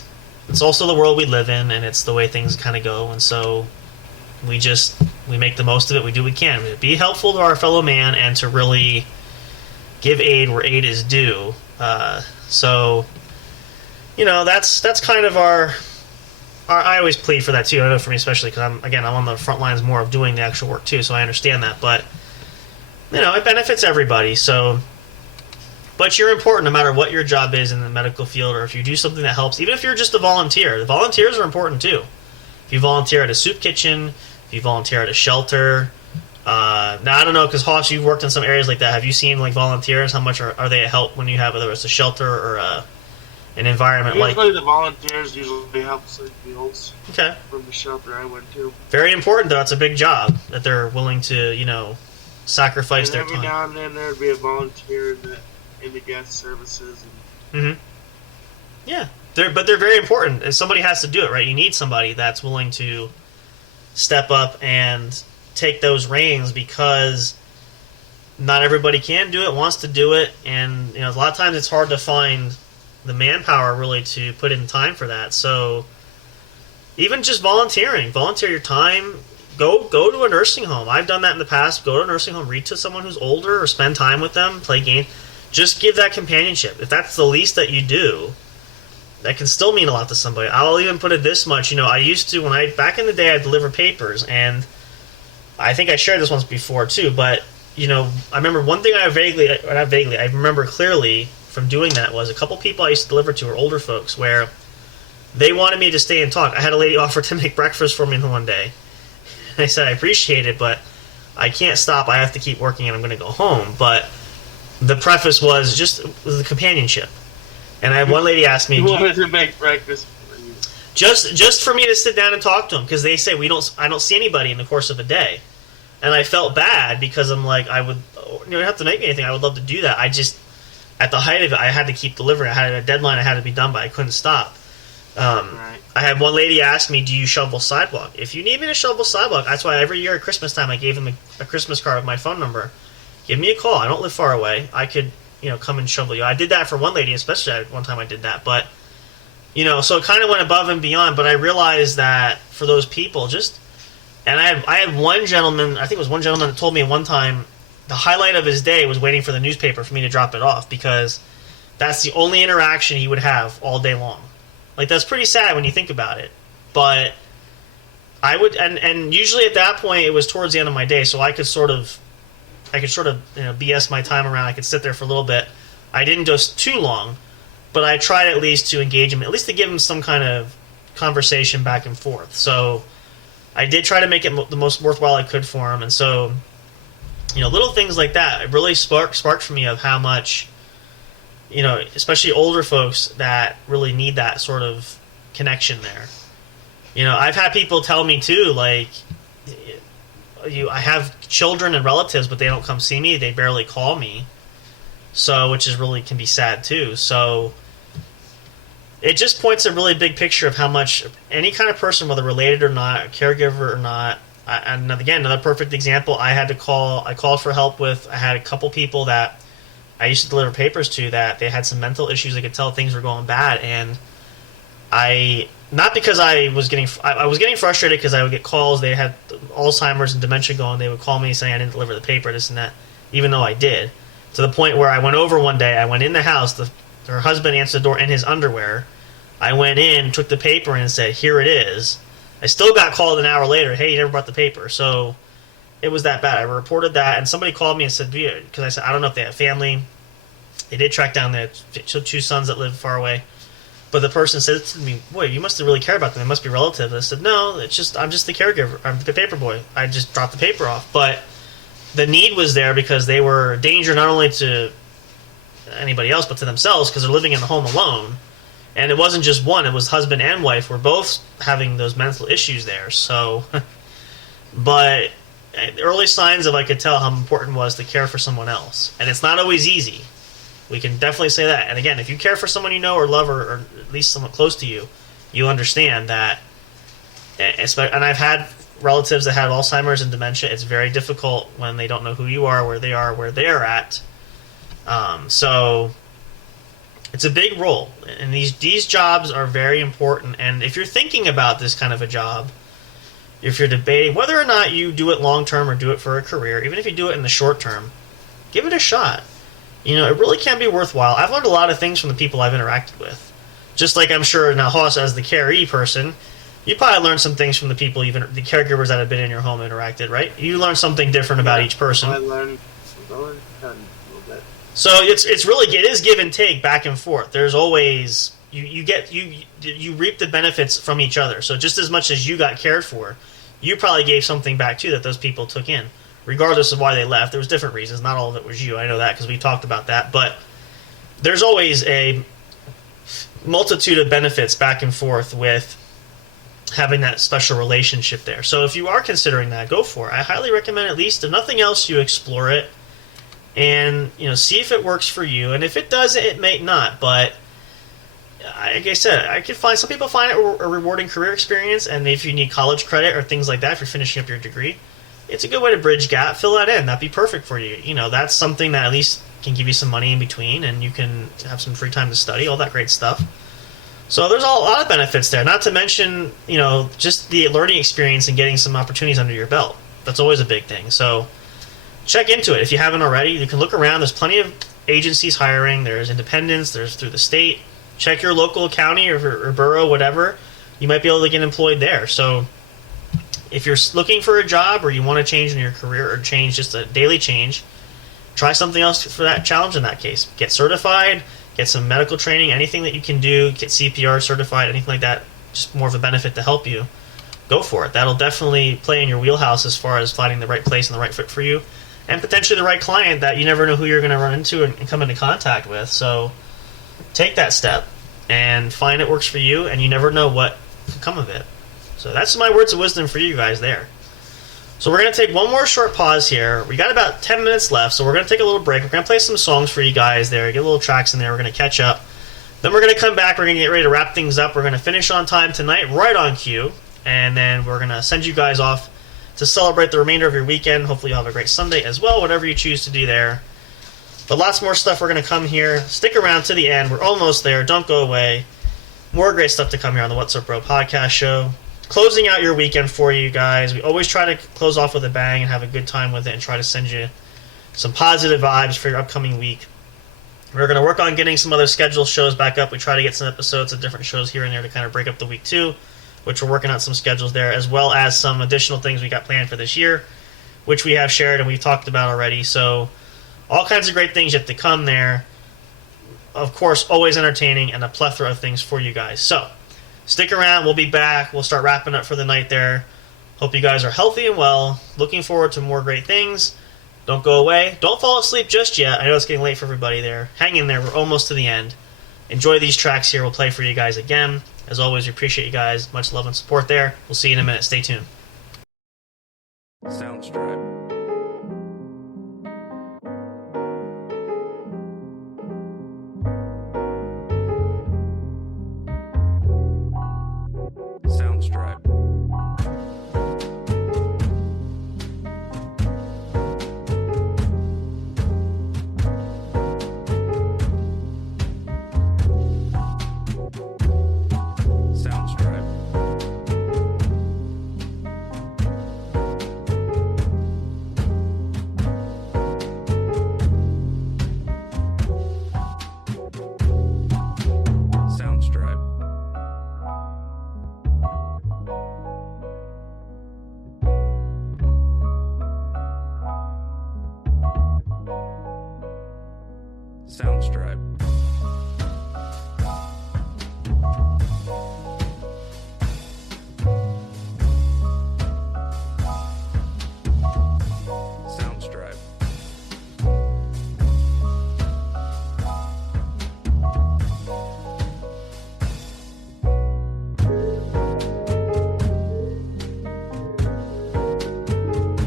also the world we live in, and it's the way things kind of go. And so we make the most of it. We do what we can. Be helpful to our fellow man and to really give aid where aid is due. So, you know, that's kind of our I always plead for that too. I know for me especially because I'm on the front lines more of doing the actual work too, so I understand that. But, you know, it benefits everybody. So, but you're important no matter what your job is in the medical field, or if you do something that helps, even if you're just a volunteer. The volunteers are important too. If you volunteer at a soup kitchen, if you volunteer at a shelter. Now, I don't know, because Hoss, you've worked in some areas like that. Have you seen, like, volunteers? How much are they a help when you have, whether it's a shelter or an environment like... Usually the volunteers usually help sleep meals. Okay. From the shelter I went to. Very important, though. It's a big job that they're willing to, you know, sacrifice And their every time. now and then there'd be a volunteer in the guest services. Mm-hmm. Yeah. But they're very important. And somebody has to do it, right? You need somebody that's willing to step up and take those reins, because not everybody can do it, wants to do it, and, you know, a lot of times it's hard to find the manpower really to put in time for that. So even just volunteer your time. Go to a nursing home. I've done that in the past. Go to a nursing home, read to someone who's older, or spend time with them, play games. Just give that companionship. If that's the least that you do, that can still mean a lot to somebody. I'll even put it this much. You know, I used to, back in the day, I'd deliver papers, and I think I shared this once before too, but, you know, I remember one thing I remember clearly from doing that was a couple people I used to deliver to were older folks, where they wanted me to stay and talk. I had a lady offer to make breakfast for me one day. And I said, I appreciate it, but I can't stop. I have to keep working and I'm going to go home. But the preface was just the companionship. And I had one lady ask me, You wanted to make breakfast for you. just for me to sit down and talk to them, because they say I don't see anybody in the course of a day. And I felt bad because I'm like, you don't have to make me anything. I would love to do that. I just, at the height of it, I had to keep delivering. I had a deadline I had to be done by. I couldn't stop. Right. I had one lady ask me, do you shovel sidewalk? If you need me to shovel sidewalk, that's why every year at Christmas time I gave them a Christmas card with my phone number. Give me a call. I don't live far away. I could, you know, come and shovel you. I did that for one lady, especially at one time I did that. But, you know, so it kind of went above and beyond. But I realized that for those people, and I had one gentleman, I think it was one gentleman that told me one time the highlight of his day was waiting for the newspaper for me to drop it off, because that's the only interaction he would have all day long. Like, that's pretty sad when you think about it. But I would, and usually at that point it was towards the end of my day, so I could sort of, you know, BS my time around. I could sit there for a little bit. I didn't go too long, but I tried at least to engage him, at least to give him some kind of conversation back and forth. So I did try to make it the most worthwhile I could for him. And so, you know, little things like that, it really sparked for me of how much, you know, especially older folks that really need that sort of connection there. You know, I've had people tell me too, like, I have children and relatives, but they don't come see me. They barely call me. So, which is really can be sad too. So it just points a really big picture of how much any kind of person, whether related or not, a caregiver or not. And again, another perfect example. I called for help with. I had a couple people that I used to deliver papers to that they had some mental issues. I could tell things were going bad, and not because I was getting frustrated because I would get calls. They had Alzheimer's and dementia going. They would call me saying I didn't deliver the paper, this and that, even though I did. To the point where I went over one day. I went in the house. Her husband answered the door in his underwear. I went in, took the paper, and said, "Here it is." I still got called an hour later. "Hey, you never brought the paper." So it was that bad. I reported that, and somebody called me and said, because I said, I don't know if they have family. They did track down their two sons that live far away. But the person said to me, "Boy, you must really care about them. They must be relatives." I said, "No, I'm just the caregiver. I'm the paper boy. I just dropped the paper off." But the need was there because they were a danger not only to anybody else but to themselves because they're living in a home alone. And it wasn't just one. It was husband and wife were both having those mental issues there. So, but early signs of I could tell how important it was to care for someone else. And it's not always easy. We can definitely say that. And again, if you care for someone you know or love or at least someone close to you, you understand that. And I've had relatives that have Alzheimer's and dementia. It's very difficult when they don't know who you are, where they're at. So it's a big role. And these jobs are very important. And if you're thinking about this kind of a job, if you're debating whether or not you do it long term or do it for a career, even if you do it in the short term, give it a shot. You know, it really can be worthwhile. I've learned a lot of things from the people I've interacted with. Just like I'm sure now, Hoss, as the caree person, you probably learned some things from the people, even the caregivers that have been in your home interacted, right? You learned something different about each person. I learned a little bit. So it is give and take, back and forth. There's always you reap the benefits from each other. So just as much as you got cared for, you probably gave something back too that those people took in. Regardless of why they left, there was different reasons. Not all of it was you. I know that because we talked about that. But there's always a multitude of benefits back and forth with having that special relationship there. So if you are considering that, go for it. I highly recommend, at least if nothing else, you explore it and see if it works for you. And if it doesn't, it may not. But like I said, I could find some people find it a rewarding career experience. And if you need college credit or things like that, if you're finishing up your degree, it's a good way to bridge gap. Fill that in. That'd be perfect for you. That's something that at least can give you some money in between, and you can have some free time to study, all that great stuff. So there's a lot of benefits there. Not to mention, just the learning experience and getting some opportunities under your belt. That's always a big thing. So check into it if you haven't already. You can look around. There's plenty of agencies hiring. There's independents. There's through the state. Check your local county or borough, whatever. You might be able to get employed there. So if you're looking for a job or you want to change in your career or change just a daily change, try something else for that challenge in that case. Get certified, get some medical training, anything that you can do, get CPR certified, anything like that, just more of a benefit to help you. Go for it. That'll definitely play in your wheelhouse as far as finding the right place and the right fit for you, and potentially the right client that you never know who you're going to run into and come into contact with. So take that step and find it works for you, and you never know what can come of it. So that's my words of wisdom for you guys there. So we're going to take one more short pause here. We got about 10 minutes left, so we're going to take a little break. We're going to play some songs for you guys there, get little tracks in there. We're going to catch up. Then we're going to come back. We're going to get ready to wrap things up. We're going to finish on time tonight, right on cue. And then we're going to send you guys off to celebrate the remainder of your weekend. Hopefully you'll have a great Sunday as well, whatever you choose to do there. But lots more stuff. We're going to come here. Stick around to the end. We're almost there. Don't go away. More great stuff to come here on the What's Up Bro podcast show. Closing out your weekend for you guys. We always try to close off with a bang and have a good time with it and try to send you some positive vibes for your upcoming week. We're going to work on getting some other scheduled shows back up. We try to get some episodes of different shows here and there to kind of break up the week too, which we're working on some schedules there, as well as some additional things we got planned for this year, which we have shared and we've talked about already. So all kinds of great things yet to come there. Of course, always entertaining and a plethora of things for you guys. So stick around. We'll be back. We'll start wrapping up for the night there. Hope you guys are healthy and well. Looking forward to more great things. Don't go away. Don't fall asleep just yet. I know it's getting late for everybody there. Hang in there. We're almost to the end. Enjoy these tracks here. We'll play for you guys again. As always, we appreciate you guys. Much love and support there. We'll see you in a minute. Stay tuned. Soundstripe. Soundstripe. Soundstripe. Soundstripe.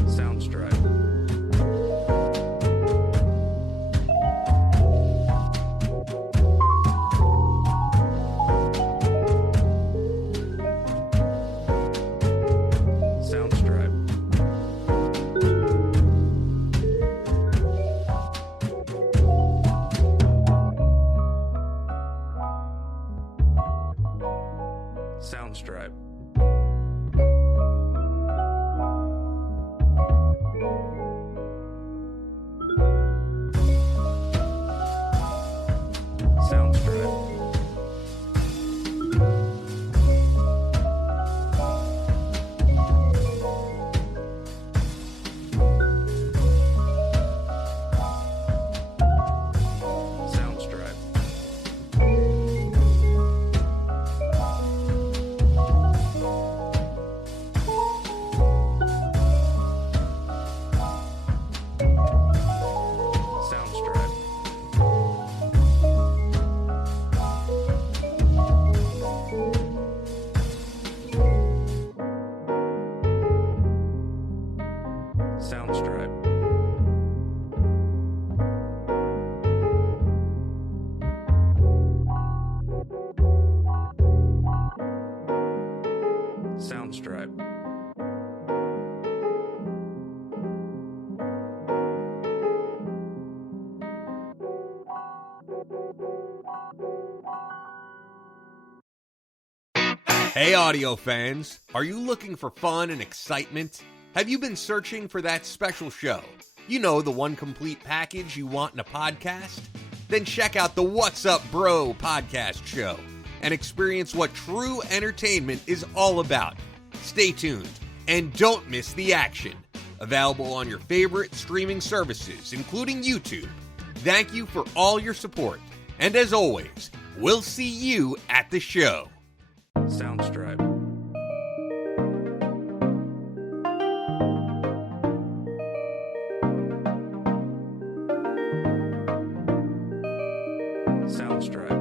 Soundstripe. Soundstripe. Soundstripe. Soundstripe. Soundstripe. Soundstripe. Soundstripe. Soundstripe. Hey, audio fans, are you looking for fun and excitement? Have you been searching for that special show? You know, the one complete package you want in a podcast? Then check out the What's Up Bro podcast show and experience what true entertainment is all about. Stay tuned and don't miss the action. Available on your favorite streaming services, including YouTube. Thank you for all your support. And as always, we'll see you at the show. Soundstripe. Soundstripe.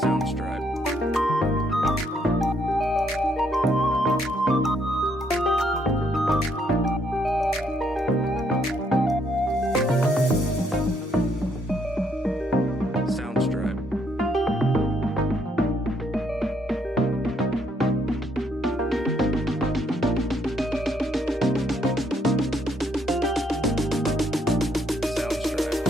Soundstripe. Soundstripe. Soundstripe.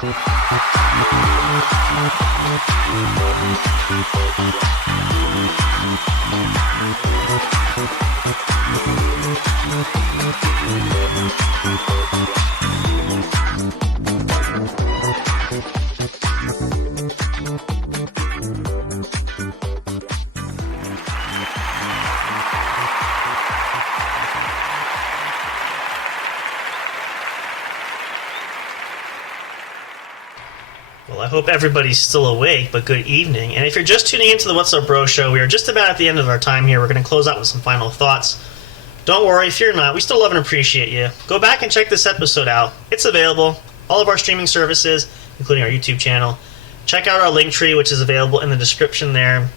Well, I hope everybody's still awake, but good evening. And if you're just tuning into the What's Up Bro show, we are just about at the end of our time here. We're going to close out with some final thoughts. Don't worry, if you're not, we still love and appreciate you. Go back and check this episode out. It's available. All of our streaming services, including our YouTube channel. Check out our link tree, which is available in the description there.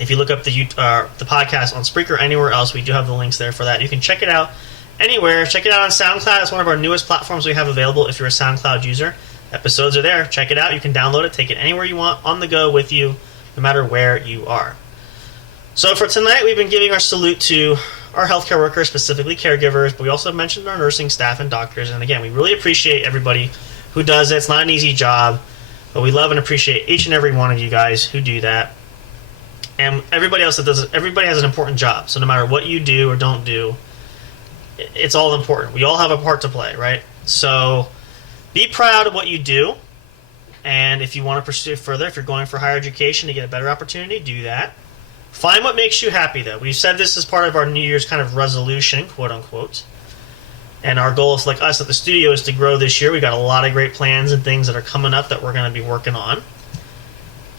If you look up the podcast on Spreaker or anywhere else, we do have the links there for that. You can check it out anywhere. Check it out on SoundCloud. It's one of our newest platforms we have available if you're a SoundCloud user. Episodes are there. Check it out. You can download it, take it anywhere you want, on the go with you, no matter where you are. So for tonight, we've been giving our salute to our healthcare workers, specifically caregivers, but we also mentioned our nursing staff and doctors. And again, we really appreciate everybody who does it. It's not an easy job, but we love and appreciate each and every one of you guys who do that. And everybody else that does it, everybody has an important job. So no matter what you do or don't do, it's all important. We all have a part to play, right? So be proud of what you do, and if you want to pursue it further, if you're going for higher education to get a better opportunity, do that. Find what makes you happy, though. We've said this as part of our New Year's kind of resolution, quote-unquote, and our goal is, like us at the studio, is to grow this year. We've got a lot of great plans and things that are coming up that we're going to be working on.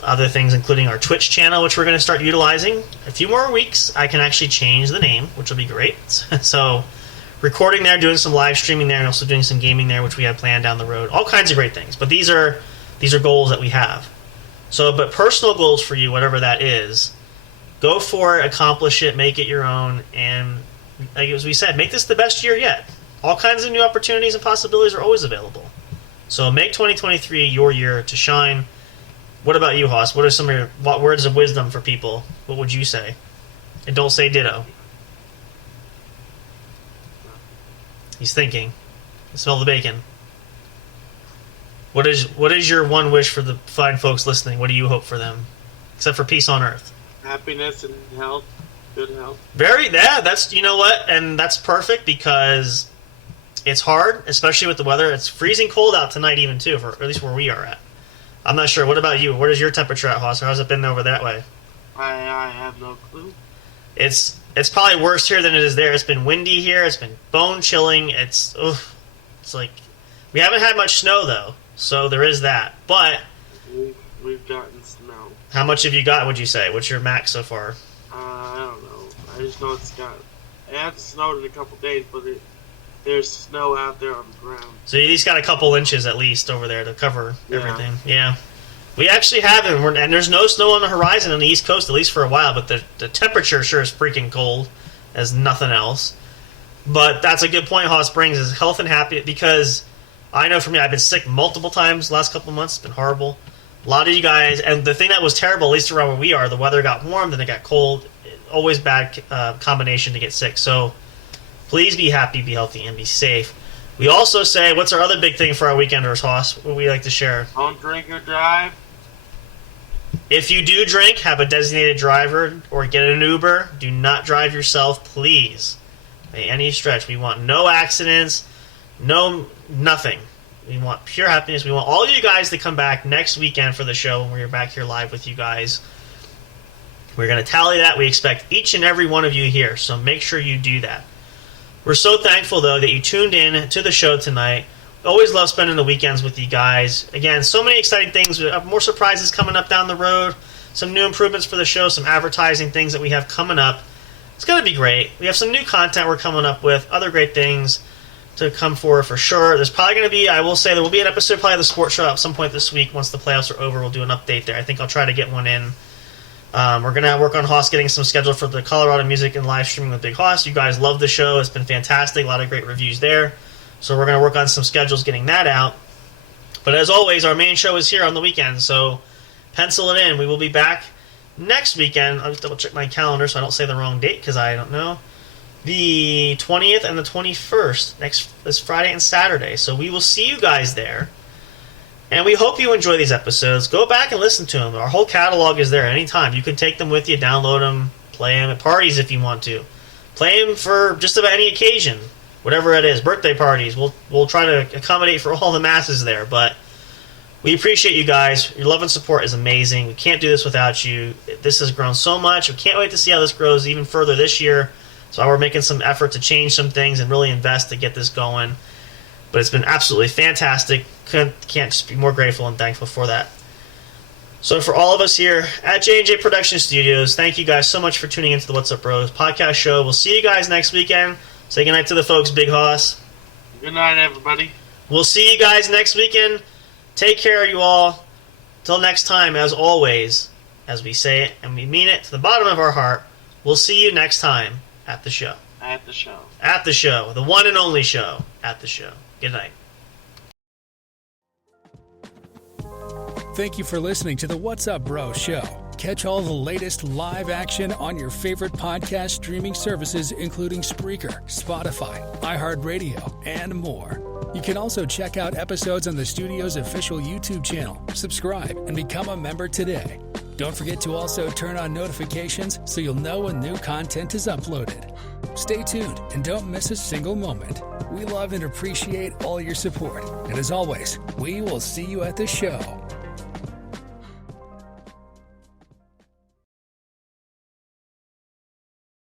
Other things including our Twitch channel, which we're going to start utilizing. A few more weeks, I can actually change the name, which will be great. So recording there, doing some live streaming there, and also doing some gaming there, which we have planned down the road. All kinds of great things. But these are goals that we have. So, but personal goals for you, whatever that is, go for it, accomplish it, make it your own, and like as we said, make this the best year yet. All kinds of new opportunities and possibilities are always available. So make 2023 your year to shine. What about you, Haas? What are some of your words of wisdom for people? What would you say? And don't say ditto. He's thinking. I smell the bacon. What is your one wish for the fine folks listening? What do you hope for them? Except for peace on earth. Happiness and health. Good health. That's, you know what? And that's perfect because it's hard, especially with the weather. It's freezing cold out tonight even too, for at least where we are at. I'm not sure. What about you? What is your temperature at, Haas? How's it been over that way? I have no clue. It's probably worse here than it is there. It's been windy here. It's been bone chilling. It's like we haven't had much snow though, so there is that. But We've gotten snow. how much have you got? Would you say? What's your max so far? I don't know. I just know it hasn't snowed in a couple days, but there's snow out there on the ground. So you at least got a couple inches at least over there to cover Yeah. everything. Yeah. We actually haven't, and there's no snow on the horizon on the East Coast, at least for a while, but the temperature sure is freaking cold as nothing else. But that's a good point Haas brings, is health and happiness, because I know for me, I've been sick multiple times the last couple of months. It's been horrible. A lot of you guys, and the thing that was terrible, at least around where we are, the weather got warm, then it got cold. Always bad combination to get sick. So please be happy, be healthy, and be safe. We also say, what's our other big thing for our weekenders, Haas? What we like to share? Don't drink or drive. If you do drink, have a designated driver or get an Uber. Do not drive yourself, please. By any stretch. We want no accidents, nothing. We want pure happiness. We want all of you guys to come back next weekend for the show when we're back here live with you guys. We're going to tally that. We expect each and every one of you here, so make sure you do that. We're so thankful, though, that you tuned in to the show tonight. Always love spending the weekends with you guys. Again, so many exciting things. We have more surprises coming up down the road. Some new improvements for the show. Some advertising things that we have coming up. It's going to be great. We have some new content we're coming up with. Other great things to come for sure. There's probably going to be, I will say, there will be an episode probably of the sports show at some point this week. Once the playoffs are over, we'll do an update there. I think I'll try to get one in. We're going to work on Haas getting some schedule for the Colorado Music and live streaming with Big Haas. You guys love the show. It's been fantastic. A lot of great reviews there. So we're going to work on some schedules getting that out. But as always, our main show is here on the weekend, so pencil it in. We will be back next weekend. I'll just double check my calendar so I don't say the wrong date because I don't know. The 20th and the 21st, this Friday and Saturday. So we will see you guys there. And we hope you enjoy these episodes. Go back and listen to them. Our whole catalog is there anytime. You can take them with you, download them, play them at parties if you want to. Play them for just about any occasion, whatever it is. Birthday parties. We'll try to accommodate for all the masses there. But we appreciate you guys. Your love and support is amazing. We can't do this without you. This has grown so much. We can't wait to see how this grows even further this year. So we're making some effort to change some things and really invest to get this going. But it's been absolutely fantastic. Can't just be more grateful and thankful for that. So for all of us here at J&J Production Studios, thank you guys so much for tuning into the What's Up Bros podcast show. We'll see you guys next weekend. Say goodnight to the folks, Big Hoss. Good night, everybody. We'll see you guys next weekend. Take care, you all. Till next time, as always, as we say it and we mean it to the bottom of our heart, we'll see you next time at the show. At the show. At the show. The one and only show. At the show. Good night. Thank you for listening to the What's Up Bro show. Catch all the latest live action on your favorite podcast streaming services, including Spreaker, Spotify, iHeartRadio, and more. You can also check out episodes on the studio's official YouTube channel. Subscribe and become a member today. Don't forget to also turn on notifications so you'll know when new content is uploaded. Stay tuned and don't miss a single moment. We love and appreciate all your support. And as always, we will see you at the show.